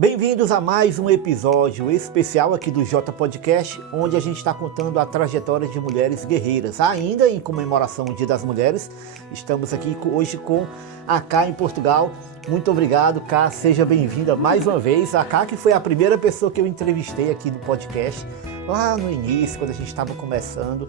Bem-vindos a mais um episódio especial aqui do J Podcast, onde a gente está contando a trajetória de mulheres guerreiras. Ainda em comemoração ao Dia das Mulheres, estamos aqui hoje com a Ká em Portugal. Muito obrigado, Ká, seja bem-vinda mais uma vez. A Ká que foi a primeira pessoa que eu entrevistei aqui no podcast, lá no início, quando a gente estava começando.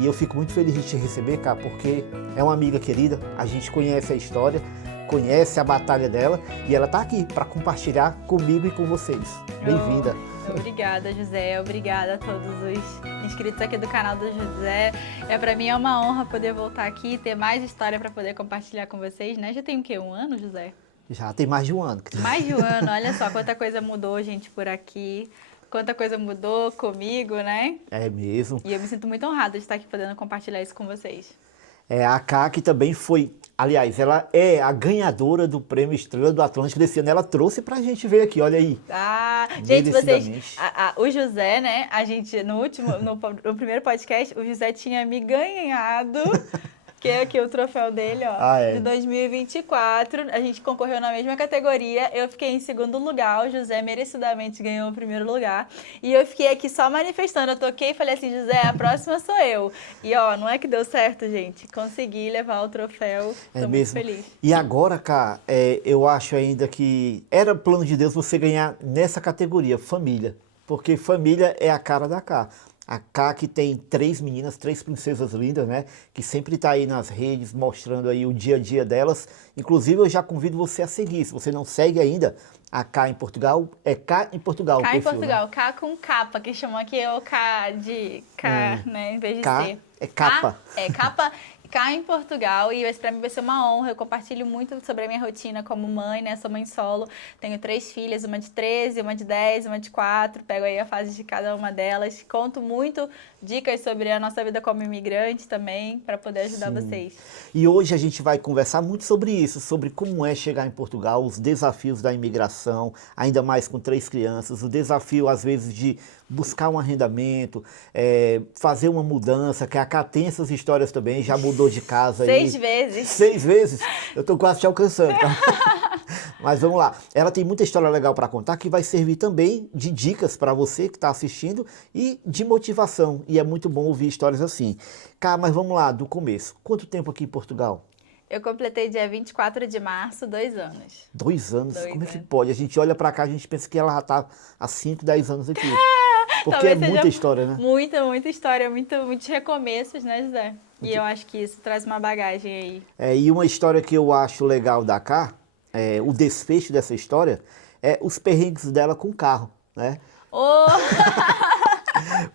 E eu fico muito feliz de te receber, Ká, porque é uma amiga querida, a gente conhece a história, conhece a batalha dela e ela está aqui para compartilhar comigo e com vocês. Bem-vinda. Obrigada, José. Obrigada a todos os inscritos aqui do canal do José. Para mim é uma honra poder voltar aqui e ter mais história para poder compartilhar com vocês, né? Já tem o quê? Um ano, José? Já tem mais de um ano. Mais de um ano. Olha só quanta coisa mudou, gente, por aqui. Quanta coisa mudou comigo, né? É mesmo. E eu me sinto muito honrada de estar aqui podendo compartilhar isso com vocês. A Ká que também foi, aliás, ela é a ganhadora do Prêmio Estrela do Atlântico desse ano. Ela trouxe pra gente ver aqui, olha aí. Gente, vocês, o José, né, a gente, no primeiro podcast, o José tinha me ganhado, que é aqui o troféu dele, ó, de 2024. A gente concorreu na mesma categoria, eu fiquei em segundo lugar, o José merecidamente ganhou o primeiro lugar. E eu fiquei aqui só manifestando, eu toquei e falei assim, José, a próxima sou eu. E ó, não é que deu certo, gente, consegui levar o troféu, tô muito feliz. E agora, Ká, eu acho ainda que era plano de Deus você ganhar nessa categoria, família. Porque família é a cara da Ká. A Ká que tem 3 meninas, 3 princesas lindas, né? Que sempre está aí nas redes, mostrando aí o dia a dia delas. Inclusive, eu já convido você a seguir. Se você não segue ainda, a Ká em Portugal, é Ká em Portugal. Ká em perfil, Portugal, né? Ká com capa, que chamam aqui é o K de K, né? Em vez de Ká C. é capa. Capa. Cá em Portugal, e para mim vai ser uma honra. Eu compartilho muito sobre a minha rotina como mãe, né? Sou mãe solo, tenho 3 filhas, uma de 13, uma de 10, uma de 4. Pego aí a fase de cada uma delas. Conto muito dicas sobre a nossa vida como imigrante também, para poder ajudar vocês. E hoje a gente vai conversar muito sobre isso, sobre como é chegar em Portugal, os desafios da imigração, ainda mais com 3 crianças, o desafio às vezes de buscar um arrendamento, fazer uma mudança, que a Ká tem essas histórias também, já mudou de casa. 6 vezes. 6 vezes? Eu tô quase te alcançando, tá? Mas vamos lá. Ela tem muita história legal para contar que vai servir também de dicas para você que está assistindo e de motivação. E é muito bom ouvir histórias assim. Ká, mas vamos lá, do começo. Quanto tempo aqui em Portugal? Eu completei dia 24 de março, 2 anos. 2 anos? Como é que pode? A gente olha para cá, a gente pensa que ela já está há 5, 10 anos aqui. Porque talvez é muita história, né? Muita história, muitos recomeços, né, José? E eu acho que isso traz uma bagagem aí. E uma história que eu acho legal da Ká, o desfecho dessa história, é os perrengues dela com o carro, né?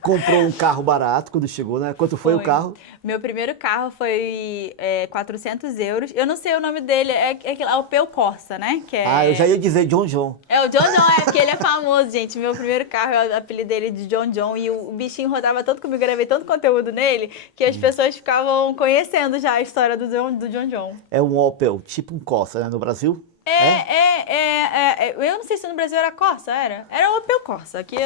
Comprou um carro barato quando chegou, né? Quanto foi o carro? Meu primeiro carro foi 400 euros. Eu não sei o nome dele, é o Opel Corsa, né? Eu já ia dizer John John. O John John, porque ele é famoso, gente. Meu primeiro carro, eu apelidei dele de John John. E o bichinho rodava tanto comigo, gravei tanto conteúdo nele, que as pessoas ficavam conhecendo já a história do John John. É um Opel, tipo um Corsa, né? No Brasil? Eu não sei se no Brasil era Corsa, era? Era o Opel Corsa, aqui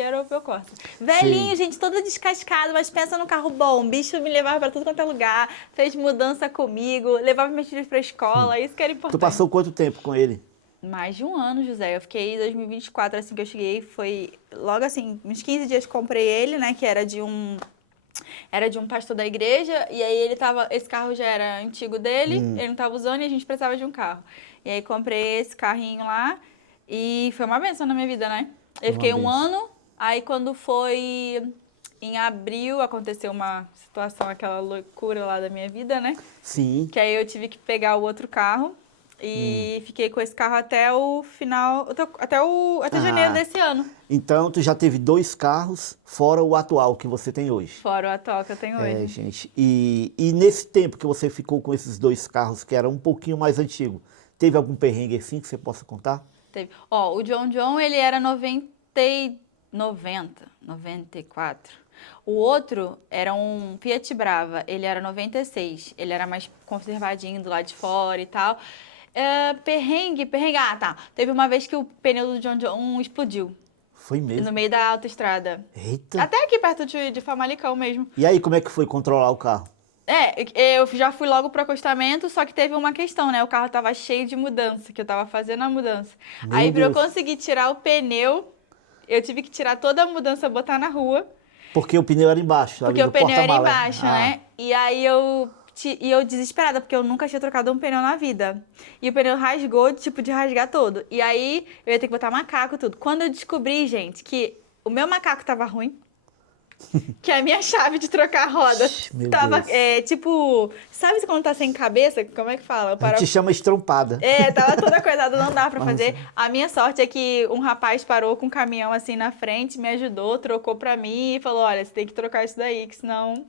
era o Opel Corsa. Velhinho, sim, gente, todo descascado, mas pensa num carro bom. O bicho me levava pra tudo quanto é lugar, fez mudança comigo, levava meus filhos pra escola, isso que era importante. Tu passou quanto tempo com ele? Mais de um ano, José. Eu fiquei em 2024, assim que eu cheguei, foi logo assim, uns 15 dias que comprei ele, né, que era de um pastor da igreja, e aí esse carro já era antigo dele, ele não estava usando e a gente precisava de um carro. E aí comprei esse carrinho lá e foi uma bênção na minha vida, né? Eu fiquei um ano, aí quando foi em abril aconteceu uma situação, aquela loucura lá da minha vida, né? Sim. Que aí eu tive que pegar o outro carro e fiquei com esse carro até o final, até janeiro desse ano. Então, tu já teve 2 carros, fora o atual que você tem hoje. Fora o atual que eu tenho hoje. Gente. E nesse tempo que você ficou com esses 2 carros, que eram um pouquinho mais antigos, teve algum perrengue assim que você possa contar? Teve. O John John, ele era 94. O outro era um Fiat Brava, ele era 96. Ele era mais conservadinho do lado de fora e tal. Perrengue. Teve uma vez que o pneu do John John explodiu. Foi mesmo? No meio da autoestrada. Eita. Até aqui perto de Famalicão mesmo. E aí, como é que foi controlar o carro? Eu já fui logo pro acostamento, só que teve uma questão, né? O carro tava cheio de mudança, que eu tava fazendo a mudança. Meu Aí, pra eu Deus. conseguir tirar o pneu, eu tive que tirar toda a mudança, botar na rua, Porque o pneu era embaixo, ali porque o do pneu era porta-mala. embaixo, Ah, né? E aí eu desesperada, porque eu nunca tinha trocado um pneu na vida. E o pneu rasgou, tipo, de rasgar todo. E aí eu ia ter que botar macaco e tudo. Quando eu descobri, gente, que o meu macaco tava ruim, que a minha chave de trocar a roda meu tava, Deus. tipo, sabe quando tá sem cabeça? Como é que fala? A gente chama estrompada. Tava toda coisada, não dá pra Nossa. fazer. A minha sorte é que um rapaz parou com um caminhão assim na frente, me ajudou, trocou pra mim e falou: olha, você tem que trocar isso daí, que senão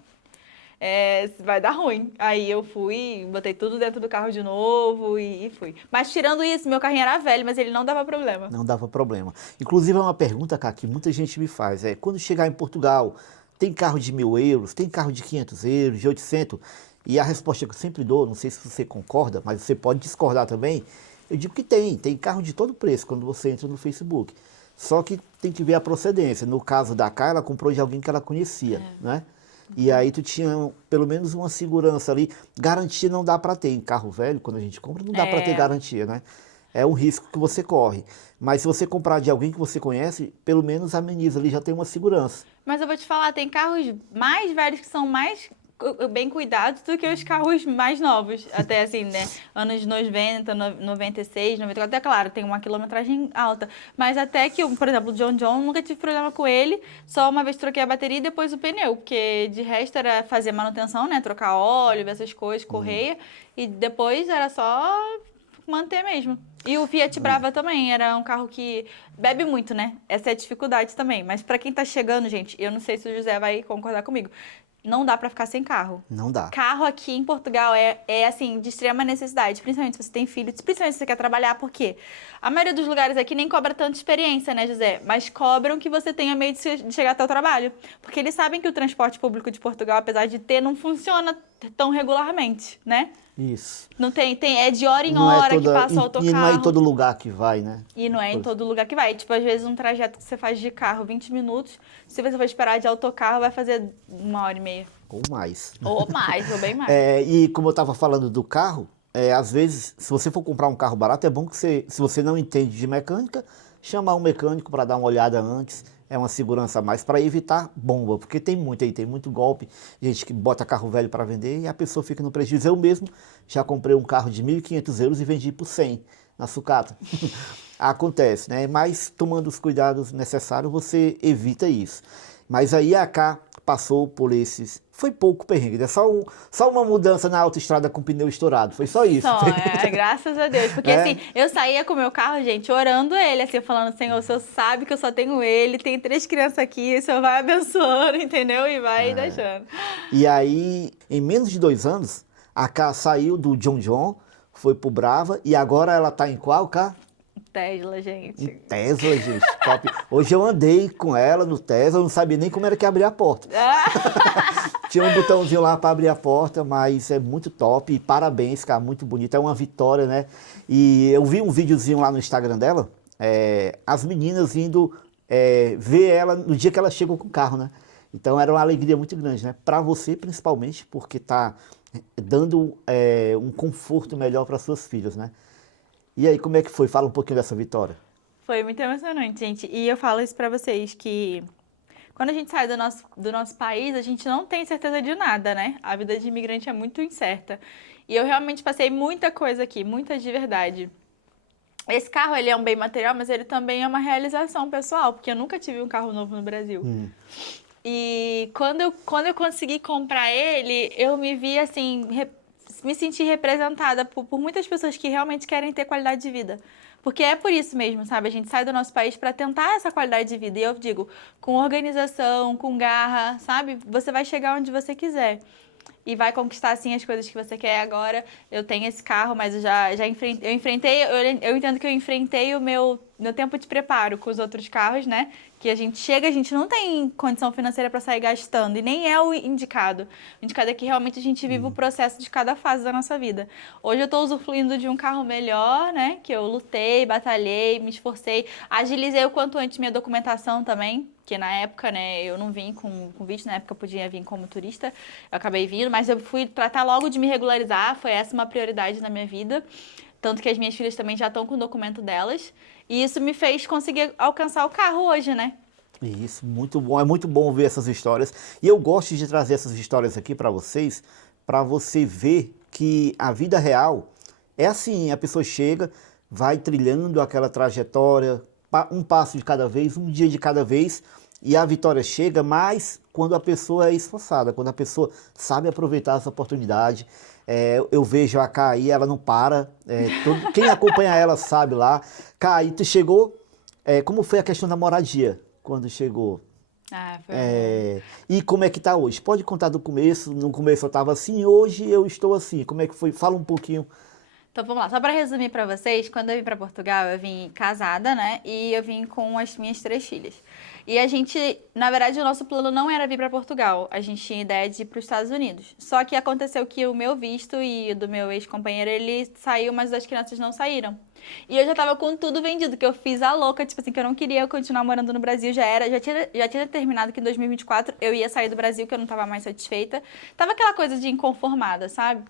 vai dar ruim. Aí eu fui, botei tudo dentro do carro de novo e fui. Mas tirando isso, meu carrinho era velho, mas ele não dava problema. Não dava problema. Inclusive, é uma pergunta, cara, que muita gente me faz. Quando chegar em Portugal, tem carro de 1.000 euros, tem carro de 500 euros, de 800? E a resposta que eu sempre dou, não sei se você concorda, mas você pode discordar também. Eu digo que tem carro de todo preço quando você entra no Facebook. Só que tem que ver a procedência. No caso da Kai, ela comprou de alguém que ela conhecia, né? E aí tu tinha pelo menos uma segurança ali. Garantia não dá para ter em carro velho, quando a gente compra, não dá para ter É. garantia, né? É um risco que você corre. Mas se você comprar de alguém que você conhece, pelo menos ameniza ali, já tem uma segurança. Mas eu vou te falar, tem carros mais velhos que são mais bem cuidados do que os carros mais novos. Até assim, né? Anos 90, 96, 94. É claro, tem uma quilometragem alta. Mas até que, por exemplo, o John, nunca tive problema com ele. Só uma vez troquei a bateria e depois o pneu. Porque de resto era fazer manutenção, né? Trocar óleo, essas coisas, correia. E depois era só manter mesmo. E o Fiat Brava também, era um carro que bebe muito, né? Essa é a dificuldade também. Mas pra quem tá chegando, gente, eu não sei se o José vai concordar comigo. Não dá pra ficar sem carro. Não dá. Carro aqui em Portugal assim, de extrema necessidade. Principalmente se você tem filho, principalmente se você quer trabalhar, porque a maioria dos lugares aqui nem cobra tanta experiência, né, José? Mas cobram que você tenha meio de chegar até o trabalho. Porque eles sabem que o transporte público de Portugal, apesar de ter, não funciona tão regularmente, né? Isso. Não é de hora em Não é hora que toda, passa o e não é em autocarro. todo lugar que vai, né? E não é em todo lugar que vai. Tipo, às vezes um trajeto que você faz de carro 20 minutos, se você for esperar de autocarro, vai fazer 1h30. Ou mais. Ou mais, ou bem mais. E como eu estava falando do carro, às vezes, se você for comprar um carro barato, é bom que você, se você não entende de mecânica, chamar um mecânico para dar uma olhada antes. É uma segurança a mais para evitar bomba, porque tem muito aí, tem muito golpe, gente que bota carro velho para vender e a pessoa fica no prejuízo. Eu mesmo já comprei um carro de 1.500 euros e vendi por 100 na sucata. Acontece, né? Mas tomando os cuidados necessários, você evita isso. Mas aí a K passou por esses. Foi pouco perrengue, né? Só uma mudança na autoestrada com o pneu estourado. Foi só isso. Graças a Deus. Porque assim, eu saía com o meu carro, gente, orando ele, assim, falando, Senhor, o Senhor sabe que eu só tenho ele, tem 3 crianças aqui, o Senhor vai abençoando, entendeu? E vai deixando. E aí, em menos de 2 anos, a K saiu do John, foi pro Brava e agora ela tá em qual, K? Tesla, Em gente. Tesla, gente. Top. Hoje eu andei com ela no Tesla, eu não sabia nem como era que abria a porta. Tinha um botãozinho lá para abrir a porta, mas é muito top. E parabéns, cara, muito bonito. É uma vitória, né? E eu vi um videozinho lá no Instagram dela, as meninas indo ver ela no dia que ela chegou com o carro, né? Então era uma alegria muito grande, né? Para você, principalmente, porque tá dando um conforto melhor para suas filhas, né? E aí, como é que foi? Fala um pouquinho dessa vitória. Foi muito emocionante, gente. E eu falo isso pra vocês, que quando a gente sai do nosso país, a gente não tem certeza de nada, né? A vida de imigrante é muito incerta. E eu realmente passei muita coisa aqui, muita de verdade. Esse carro, ele é um bem material, mas ele também é uma realização pessoal, porque eu nunca tive um carro novo no Brasil. E quando eu consegui comprar ele, eu me vi assim, me senti representada por muitas pessoas que realmente querem ter qualidade de vida. Porque é por isso mesmo, sabe? A gente sai do nosso país para tentar essa qualidade de vida. E eu digo, com organização, com garra, sabe? Você vai chegar onde você quiser. E vai conquistar, assim, as coisas que você quer. Agora, eu tenho esse carro, mas eu já enfrentei... Eu entendo que eu enfrentei o meu tempo de preparo com os outros carros, né? Que a gente chega, a gente não tem condição financeira para sair gastando. E nem é o indicado. O indicado é que realmente a gente vive o processo de cada fase da nossa vida. Hoje eu estou usufruindo de um carro melhor, né? Que eu lutei, batalhei, me esforcei. Agilizei o quanto antes minha documentação também. Que na época, né, eu não vim com visto. Na época eu podia vir como turista. Eu acabei vindo, mas eu fui tratar logo de me regularizar, foi essa uma prioridade na minha vida. Tanto que as minhas filhas também já estão com o documento delas. E isso me fez conseguir alcançar o carro hoje, né? Isso, muito bom. É muito bom ver essas histórias. E eu gosto de trazer essas histórias aqui para você ver que a vida real é assim, a pessoa chega, vai trilhando aquela trajetória, um passo de cada vez, um dia de cada vez, e a vitória chega, mas quando a pessoa é esforçada, quando a pessoa sabe aproveitar essa oportunidade. Eu vejo a Kai, ela não para. Quem acompanha ela sabe lá. Kai, tu chegou. Como foi a questão da moradia quando chegou? Foi E como é que tá hoje? Pode contar do começo. No começo eu estava assim, hoje eu estou assim. Como é que foi? Fala um pouquinho. Então vamos lá, só para resumir para vocês, quando eu vim para Portugal, eu vim casada, né? E eu vim com as minhas 3 filhas. E a gente, na verdade, o nosso plano não era vir para Portugal, a gente tinha ideia de ir para os Estados Unidos. Só que aconteceu que o meu visto e o do meu ex-companheiro, ele saiu, mas as crianças não saíram. E eu já tava com tudo vendido, que eu fiz a louca, tipo assim, que eu não queria continuar morando no Brasil, já tinha determinado que em 2024 eu ia sair do Brasil, que eu não tava mais satisfeita. Tava aquela coisa de inconformada, sabe?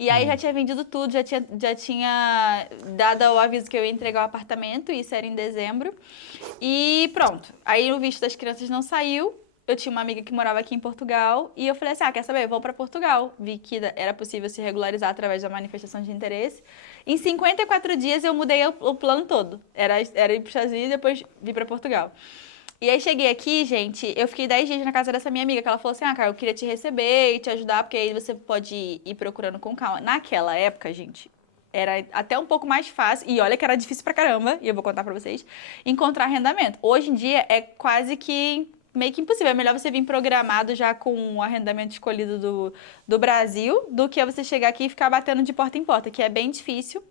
E aí já tinha vendido tudo, já tinha dado o aviso que eu ia entregar o apartamento, isso era em dezembro. E pronto. Aí o visto das crianças não saiu. Eu tinha uma amiga que morava aqui em Portugal e eu falei assim, quer saber? Eu vou para Portugal. Vi que era possível se regularizar através da manifestação de interesse. Em 54 dias eu mudei o plano todo. Era ir para os Estados Unidos e depois vir para Portugal. E aí cheguei aqui, gente, eu fiquei 10 dias na casa dessa minha amiga, que ela falou assim, cara, eu queria te receber e te ajudar, porque aí você pode ir procurando com calma. Naquela época, gente, era até um pouco mais fácil, e olha que era difícil pra caramba, e eu vou contar pra vocês, encontrar arrendamento. Hoje em dia é quase que meio que impossível. É melhor você vir programado já com o arrendamento escolhido do Brasil, do que você chegar aqui e ficar batendo de porta em porta, que é bem difícil.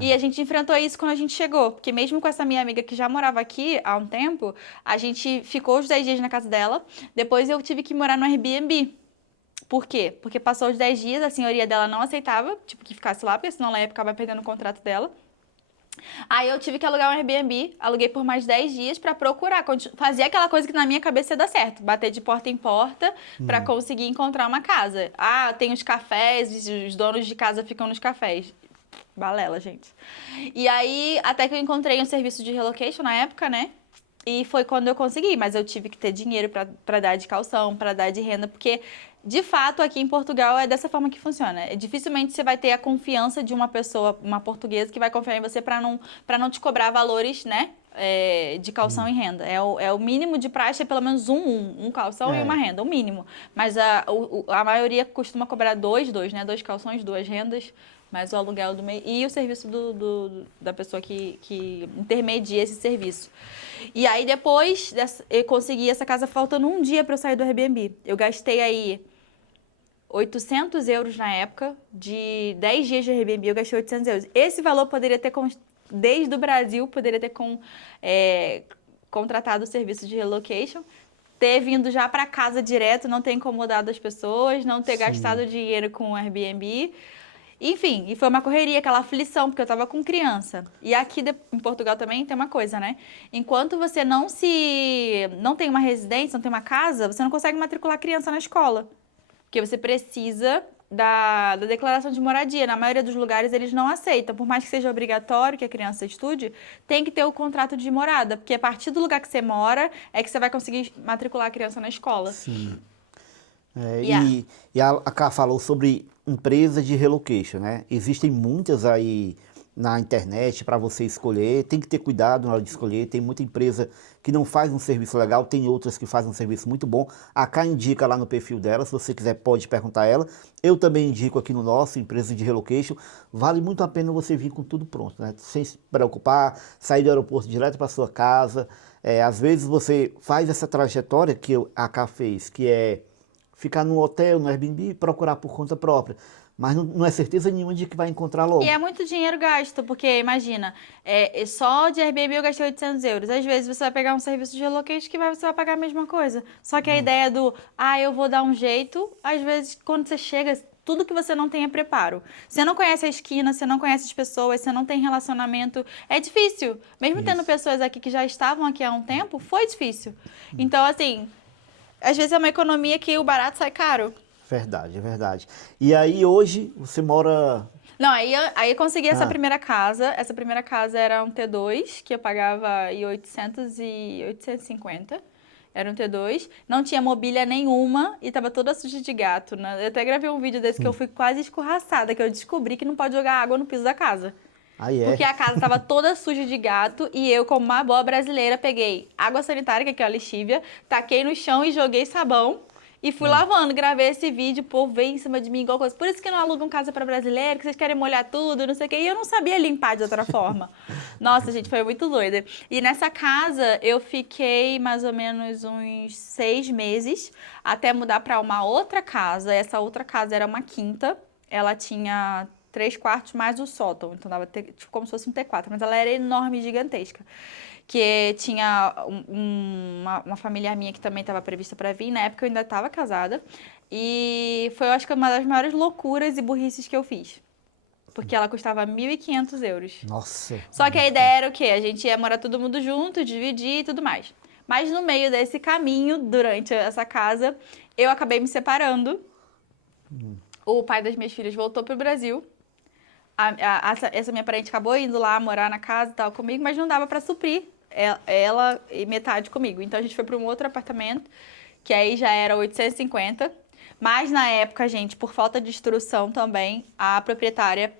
E a gente enfrentou isso quando a gente chegou, porque mesmo com essa minha amiga que já morava aqui há um tempo, a gente ficou os 10 dias na casa dela, depois eu tive que morar no Airbnb. Por quê? Porque passou os 10 dias, a senhoria dela não aceitava, tipo, que ficasse lá, porque senão ela ia acabar perdendo o contrato dela. Aí eu tive que alugar um Airbnb, aluguei por mais 10 dias pra procurar, fazer aquela coisa que na minha cabeça ia dar certo, bater de porta em porta pra conseguir encontrar uma casa. Tem os cafés, os donos de casa ficam nos cafés. Balela, gente. E aí, até que eu encontrei um serviço de relocation na época, né? E foi quando eu consegui, mas eu tive que ter dinheiro pra dar de calção, pra dar de renda, porque, de fato, aqui em Portugal é dessa forma que funciona. Dificilmente você vai ter a confiança de uma pessoa, uma portuguesa, que vai confiar em você pra não te cobrar valores, né? De calção e renda. É o mínimo de praxe, é pelo menos um calção e uma renda, o mínimo. Mas a maioria costuma cobrar dois, né? 2 calções, 2 rendas, mais o aluguel do mês e o serviço da pessoa que intermedia esse serviço. E aí depois eu consegui essa casa faltando um dia para eu sair do Airbnb. Eu gastei aí 800 euros na época, de 10 dias de Airbnb eu gastei 800 euros. Esse valor poderia ter, desde o Brasil, poderia ter contratado o serviço de relocation, ter vindo já para casa direto, não ter incomodado as pessoas, não ter gastado dinheiro com o Airbnb. Enfim, e foi uma correria, aquela aflição, porque eu tava com criança. E aqui em Portugal também tem uma coisa, né? Enquanto você não tem uma residência, não tem uma casa, você não consegue matricular criança na escola. Porque você precisa da declaração de moradia. Na maioria dos lugares eles não aceitam. Por mais que seja obrigatório que a criança estude, tem que ter o contrato de morada. Porque a partir do lugar que você mora é que você vai conseguir matricular a criança na escola. Sim. E a Ká falou sobre empresa de relocation, né? Existem muitas aí na internet para você escolher, tem que ter cuidado na hora de escolher, tem muita empresa que não faz um serviço legal, tem outras que fazem um serviço muito bom. A Ká indica lá no perfil dela, se você quiser pode perguntar a ela. Eu também indico aqui no nosso, empresa de relocation, vale muito a pena você vir com tudo pronto, né? Sem se preocupar, sair do aeroporto direto para sua casa. Às vezes você faz essa trajetória que a Ká fez, que é ficar no hotel, no Airbnb e procurar por conta própria. Mas não é certeza nenhuma de que vai encontrar logo. E é muito dinheiro gasto, porque imagina, só de Airbnb eu gastei 800 euros. Às vezes você vai pegar um serviço de relocation que você vai pagar a mesma coisa. Só que a ideia eu vou dar um jeito, às vezes quando você chega, tudo que você não tem é preparo. Você não conhece a esquina, você não conhece as pessoas, você não tem relacionamento. É difícil. Mesmo tendo pessoas aqui que já estavam aqui há um tempo, foi difícil. Então, assim, às vezes é uma economia que o barato sai caro. Verdade, é verdade. E aí hoje você mora... Não, aí eu consegui essa primeira casa. Essa primeira casa era um T2, que eu pagava em 800 e 850. Era um T2. Não tinha mobília nenhuma e tava toda suja de gato, né? Eu até gravei um vídeo desse que eu fui quase escorraçada, que eu descobri que não pode jogar água no piso da casa. Aí é. Porque a casa tava toda suja de gato e eu, como uma boa brasileira, peguei água sanitária, que é a lixívia, taquei no chão e joguei sabão. E fui lavando, gravei esse vídeo, o povo veio em cima de mim igual coisa. Por isso que não alugam casa pra brasileiro, que vocês querem molhar tudo, não sei o quê. E eu não sabia limpar de outra forma. Nossa, gente, foi muito doida. E nessa casa eu fiquei mais ou menos uns 6 meses até mudar pra uma outra casa. Essa outra casa era uma quinta. Ela tinha 3 quartos mais o sótão. Então dava tipo, como se fosse um T4, mas ela era enorme e gigantesca. Que tinha uma família minha que também estava prevista para vir. Na época eu ainda estava casada. E foi, eu acho que, uma das maiores loucuras e burrices que eu fiz. Porque ela custava 1.500 euros. Nossa. Só que a ideia era o quê? A gente ia morar todo mundo junto, dividir e tudo mais. Mas no meio desse caminho, durante essa casa, eu acabei me separando. O pai das minhas filhas voltou pro Brasil. Essa minha parente acabou indo lá morar na casa e tal comigo, mas não dava para suprir ela e metade comigo. Então a gente foi para um outro apartamento, que aí já era 850. Mas na época, gente, por falta de instrução também, a proprietária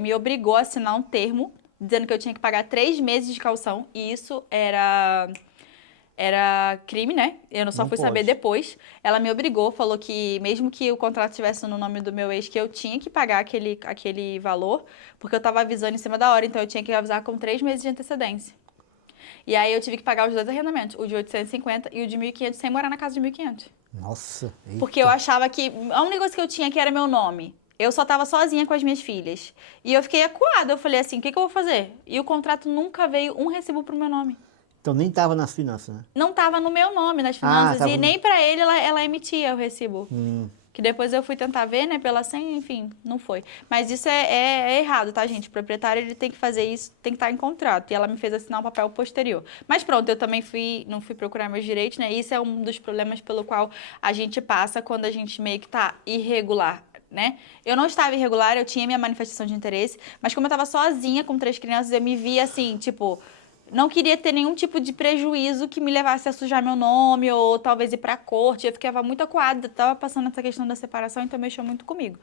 me obrigou a assinar um termo dizendo que eu tinha que pagar 3 meses de caução. E isso era crime, né? Eu só Não fui saber pode. depois. Ela me obrigou, falou que mesmo que o contrato estivesse no nome do meu ex, que eu tinha que pagar aquele valor, porque eu tava avisando em cima da hora, então eu tinha que avisar com 3 meses de antecedência. E aí eu tive que pagar os 2 arrendamentos, o de 850 e o de 1.500, sem morar na casa de 1.500. Nossa. Eita. Porque eu achava que a única coisa que eu tinha que era meu nome. Eu só tava sozinha com as minhas filhas. E eu fiquei acuada, eu falei assim, o que eu vou fazer? E o contrato nunca veio um recibo pro meu nome. Então nem tava nas finanças, né? Não tava no meu nome nas finanças tava e nem pra ele ela emitia o recibo. Que depois eu fui tentar ver, né, pela senha, enfim, não foi. Mas isso é errado, tá, gente? O proprietário, ele tem que fazer isso, tem que estar em contrato. E ela me fez assinar um papel posterior. Mas pronto, eu também não fui procurar meus direitos, né? Isso é um dos problemas pelo qual a gente passa quando a gente meio que tá irregular, né? Eu não estava irregular, eu tinha minha manifestação de interesse, mas como eu tava sozinha com 3 crianças, eu me via assim, tipo... Não queria ter nenhum tipo de prejuízo que me levasse a sujar meu nome ou talvez ir pra corte. Eu ficava muito acuada, tava passando essa questão da separação, então mexeu muito comigo.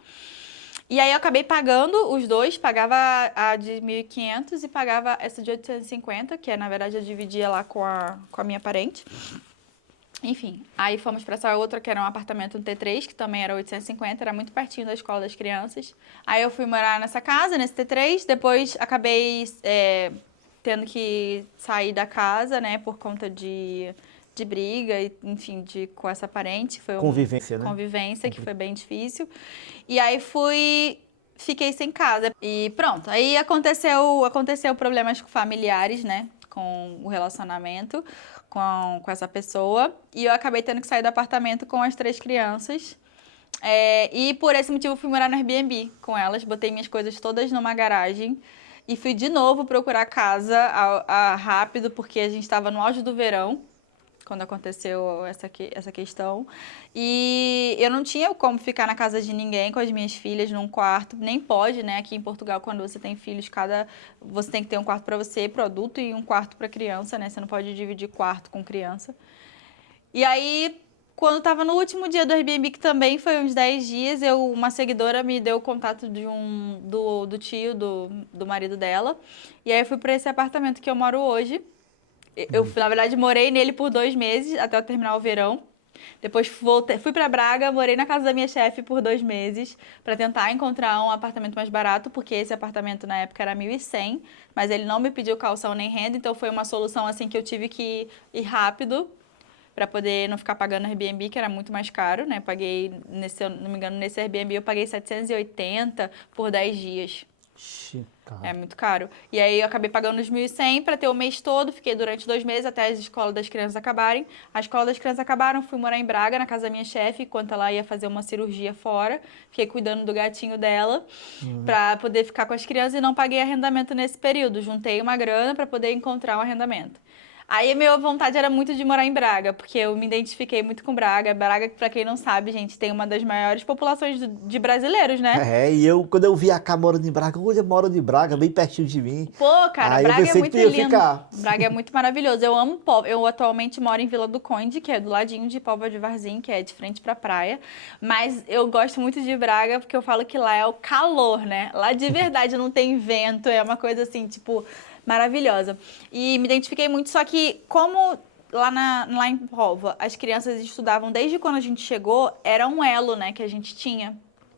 E aí eu acabei pagando os dois, pagava a de 1.500 e pagava essa de 850, que na verdade eu dividia lá com a minha parente. Enfim, aí fomos pra essa outra, que era um apartamento, um T3, que também era 850, era muito pertinho da escola das crianças. Aí eu fui morar nessa casa, nesse T3, depois acabei... tendo que sair da casa, né, por conta de briga, e, enfim, com essa parente. Foi Convivência, né? Convivência, que foi bem difícil. E aí fiquei sem casa. E pronto, aí aconteceu problemas familiares, né, com o relacionamento com essa pessoa. E eu acabei tendo que sair do apartamento com as 3 crianças. E por esse motivo fui morar no Airbnb com elas, botei minhas coisas todas numa garagem. E fui de novo procurar casa rápido, porque a gente estava no auge do verão, quando aconteceu essa questão. E eu não tinha como ficar na casa de ninguém com as minhas filhas num quarto. Nem pode, né? Aqui em Portugal, quando você tem filhos, você tem que ter um quarto para você, para adulto, e um quarto para criança, né? Você não pode dividir quarto com criança. E aí... Quando estava no último dia do Airbnb, que também foi uns 10 dias, uma seguidora me deu o contato do tio, do marido dela. E aí eu fui para esse apartamento que eu moro hoje. Eu, na verdade, morei nele por 2 meses, até eu terminar o verão. Depois fui para Braga, morei na casa da minha chefe por 2 meses, para tentar encontrar um apartamento mais barato, porque esse apartamento na época era 1.100, mas ele não me pediu calção nem renda, então foi uma solução assim que eu tive que ir rápido, para poder não ficar pagando Airbnb, que era muito mais caro, né? Paguei, se eu não me engano, nesse Airbnb eu paguei 780 por 10 dias. É muito caro. E aí eu acabei pagando os 1.100 para ter o mês todo, fiquei durante 2 meses até as escolas das crianças acabarem. A escola das crianças acabaram, fui morar em Braga, na casa da minha chefe, enquanto ela ia fazer uma cirurgia fora. Fiquei cuidando do gatinho dela, para poder ficar com as crianças e não paguei arrendamento nesse período. Juntei uma grana para poder encontrar um arrendamento. Aí a minha vontade era muito de morar em Braga, porque eu me identifiquei muito com Braga. Braga, pra quem não sabe, gente, tem uma das maiores populações de brasileiros, né? E quando eu vi a Cá morando em Braga, olha, mora em Braga, bem pertinho de mim. Pô, cara, Aí eu Braga é pensei muito que tu ia lindo. ficar. Braga é muito maravilhoso. Eu amo Póvoa. Eu atualmente moro em Vila do Conde, que é do ladinho de Póvoa de Varzim, que é de frente pra praia. Mas eu gosto muito de Braga porque eu falo que lá é o calor, né? Lá de verdade não tem vento, é uma coisa assim, tipo, maravilhosa. E me identifiquei muito, só que como lá em Póvoa as crianças estudavam desde quando a gente chegou, era um elo, né, que a gente tinha.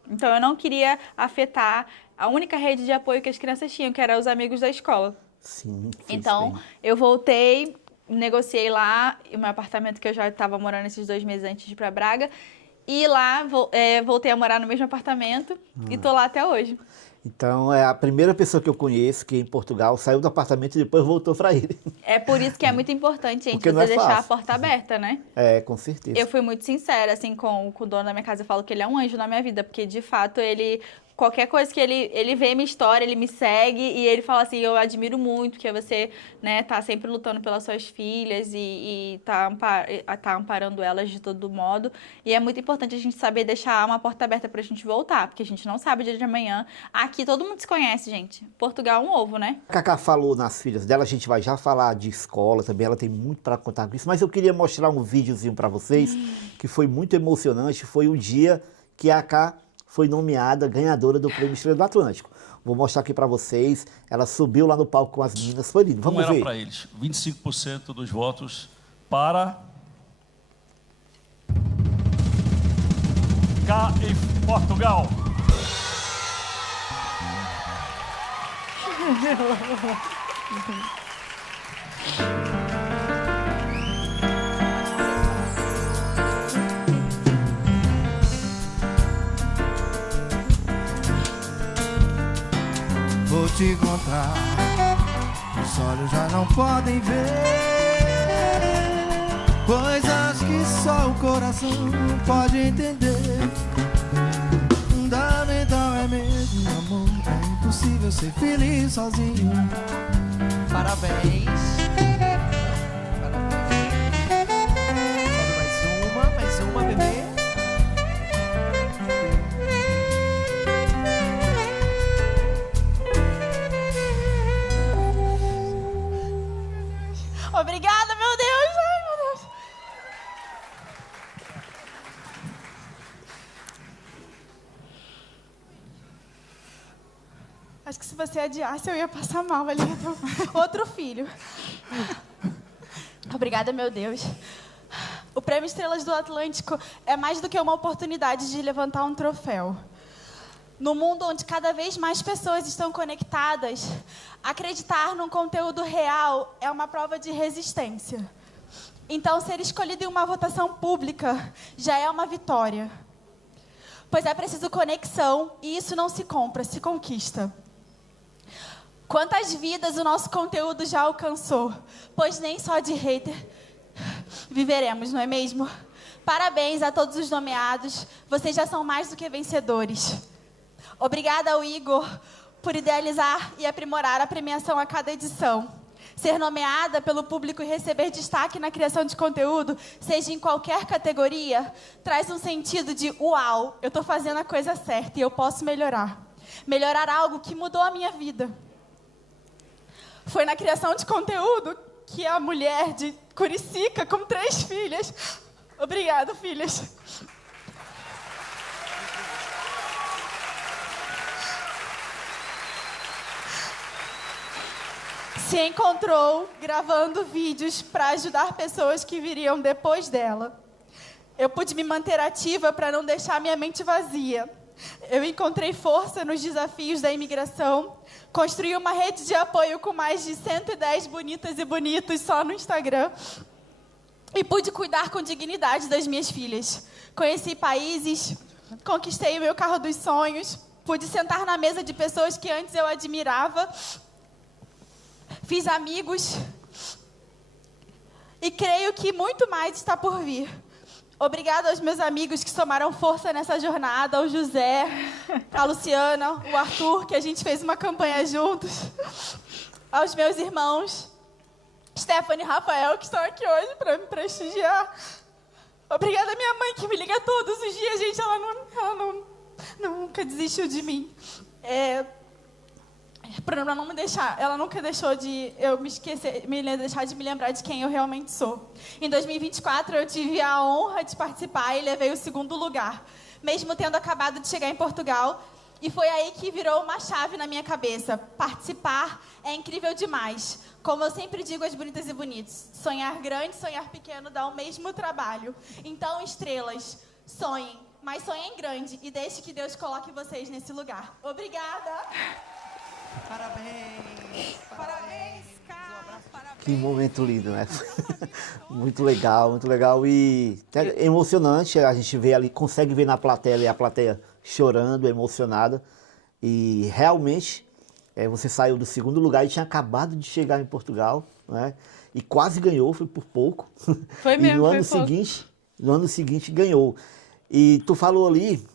Então eu não queria afetar a única rede de apoio que as crianças tinham, que era os amigos da escola. Sim, Então, eu voltei, negociei lá o meu apartamento que eu já estava morando esses 2 meses antes de ir para Braga. E lá voltei a morar no mesmo apartamento e tô lá até hoje. Então, é a primeira pessoa que eu conheço que em Portugal saiu do apartamento e depois voltou para ele. É por isso que é muito importante, gente, Porque não você é deixar a fácil. porta aberta, né? Com certeza. Eu fui muito sincera, assim, com o dono da minha casa. Eu falo que ele é um anjo na minha vida, porque, de fato, qualquer coisa que ele vê minha história, ele me segue e ele fala assim, eu admiro muito que você, né, tá sempre lutando pelas suas filhas e tá amparando elas de todo modo. E é muito importante a gente saber deixar uma porta aberta pra gente voltar, porque a gente não sabe o dia de amanhã. Aqui todo mundo se conhece, gente. Portugal é um ovo, né? A Cacá falou nas filhas dela, a gente vai já falar de escola também, ela tem muito para contar com isso, mas eu queria mostrar um videozinho para vocês que foi muito emocionante, foi o dia que a Cacá foi nomeada ganhadora do Prêmio Estrela do Atlântico. Vou mostrar aqui para vocês, ela subiu lá no palco com as meninas, foi lindo, vamos ver. Como era para eles? 25% dos votos para cá em Portugal. Vou te contar, os olhos já não podem ver coisas que só o coração pode entender. Então é mesmo, amor, é impossível ser feliz sozinho. Parabéns. Sobe mais uma, bebê. Obrigada, meu Deus! Ai, meu Deus! Acho que se você adiasse, eu ia passar mal ali. Outro filho. Obrigada, meu Deus. O Prêmio Estrelas do Atlântico é mais do que uma oportunidade de levantar um troféu. No mundo onde cada vez mais pessoas estão conectadas, acreditar num conteúdo real é uma prova de resistência. Então, ser escolhido em uma votação pública já é uma vitória. Pois é preciso conexão e isso não se compra, se conquista. Quantas vidas o nosso conteúdo já alcançou? Pois nem só de hater viveremos, não é mesmo? Parabéns a todos os nomeados, vocês já são mais do que vencedores. Obrigada ao Igor por idealizar e aprimorar a premiação a cada edição. Ser nomeada pelo público e receber destaque na criação de conteúdo, seja em qualquer categoria, traz um sentido de uau, eu estou fazendo a coisa certa e eu posso melhorar. Melhorar algo que mudou a minha vida. Foi na criação de conteúdo que a mulher de Curicica, com 3 filhas... Obrigada, filhas. Se encontrou gravando vídeos para ajudar pessoas que viriam depois dela. Eu pude me manter ativa para não deixar minha mente vazia. Eu encontrei força nos desafios da imigração, construí uma rede de apoio com mais de 110 bonitas e bonitos só no Instagram e pude cuidar com dignidade das minhas filhas. Conheci países, conquistei o meu carro dos sonhos, pude sentar na mesa de pessoas que antes eu admirava, fiz amigos e creio que muito mais está por vir. Obrigada aos meus amigos que somaram força nessa jornada, ao José, a Luciana, o Arthur, que a gente fez uma campanha juntos, aos meus irmãos. Stephanie e Rafael, que estão aqui hoje para me prestigiar. Obrigada à minha mãe, que me liga todos os dias, gente. Ela nunca desistiu de mim. Pra não me deixar, ela nunca deixou de eu me esquecer, deixar de me lembrar de quem eu realmente sou. Em 2024, eu tive a honra de participar e levei o 2º lugar, mesmo tendo acabado de chegar em Portugal. E foi aí que virou uma chave na minha cabeça. Participar é incrível demais. Como eu sempre digo às bonitas e bonitos, sonhar grande, sonhar pequeno dá o mesmo trabalho. Então, estrelas, sonhem, mas sonhem grande e deixe que Deus coloque vocês nesse lugar. Obrigada! Parabéns! Parabéns, cara! Que momento lindo, né? Muito legal e é emocionante. A gente vê ali, consegue ver na plateia ali, a plateia chorando, emocionada. E realmente você saiu do 2º lugar e tinha acabado de chegar em Portugal, né? E quase ganhou, foi por pouco. Foi mesmo, e no ano seguinte ganhou. E tu falou ali